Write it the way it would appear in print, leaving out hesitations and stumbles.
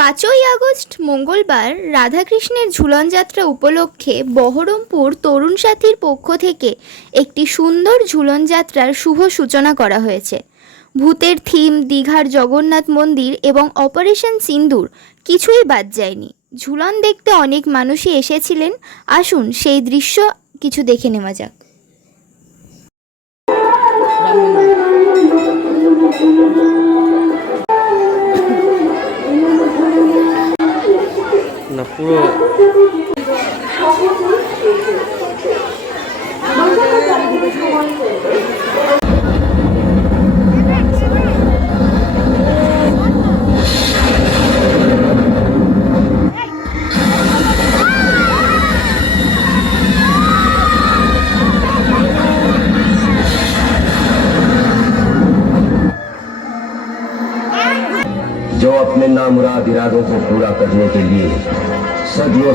5ই August মঙ্গলবার রাধাকৃষ্ণের ঝুলন যাত্রা উপলক্ষে বহরমপুর তরুণ সাথীর পক্ষ থেকে একটি সুন্দর ঝুলন যাত্রার শুভ সূচনা করা হয়েছে। ভূতের থিম, দীঘার জগন্নাথ মন্দির এবং অপারেশন সিন্দুর কিছুই বাদ যায়নি। ঝুলন দেখতে অনেক মানুষই এসেছিলেন। আসুন সেই দৃশ্য কিছু দেখে নেওয়া যাক। না পুরো जो अपने नामुराद इरादों को पूरा करने के लिए सदियों